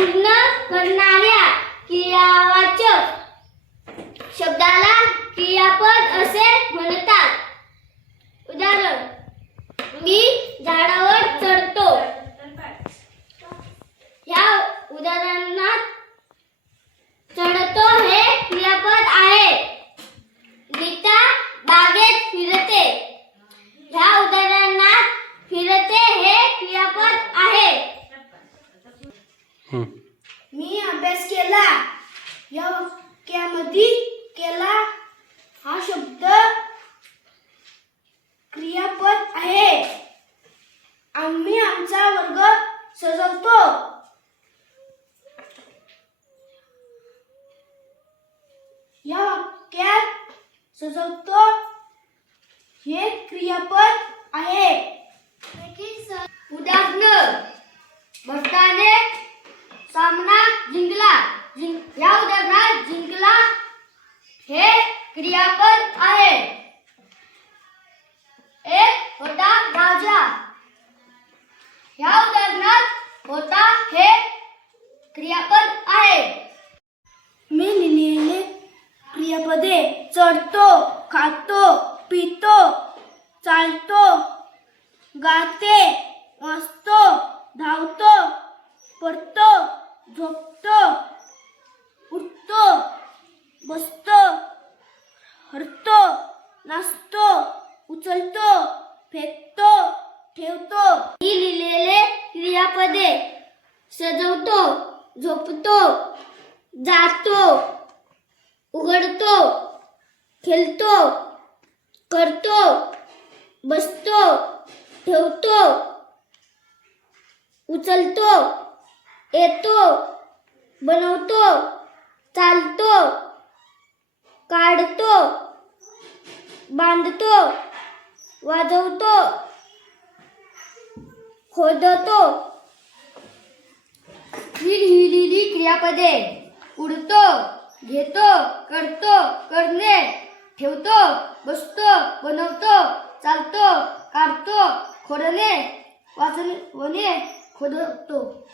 पूर्ण करणाऱ्या क्रियावाचक शब्दाला क्रियापद असे म्हणतात. उदाहरण, मी झाडावर चढतो. या उदाहरणात चढतो हे क्रियापद आहे. गीता बागेत फिरते. या उदाहरणात फिरते हे क्रियापद आहे. मी अभ्यास केला. या वाक्यामध्ये केला हा शब्द क्रियापद आहे. आम्ही आमचा वर्ग सजवतो. या वाक्यात सजवतो हे क्रियापद आहे. उदाहरण, भरताने सामना जिंकला. या उदाहरणात जिंकला हे क्रियापद आहे. एक होता राजा. या उदाहरणात होता हे क्रियापद आहे. मी लिहिलेले क्रियापदे चढतो, खातो, पितो, चालतो, गाते, वाचतो, धावतो, पडतो, झोपतो, उठतो, बसतो, हरतो, नाचतो, उचलतो, फेकतो, ठेवतो. ही लिहिलेले क्रियापदे सजवतो, झोपतो, जातो, उघडतो, खेळतो, करतो, बसतो, ठेवतो, उचलतो, येतो, बनवतो, चालतो, काढतो, बांधतो, वाजवतो, खोदतो. ही लिहिलेली क्रियापदे उडतो, घेतो, करतो, करणे, ठेवतो, बसतो, बनवतो, चालतो, काढतो, खोडणे, वाचवणे, खोदतो.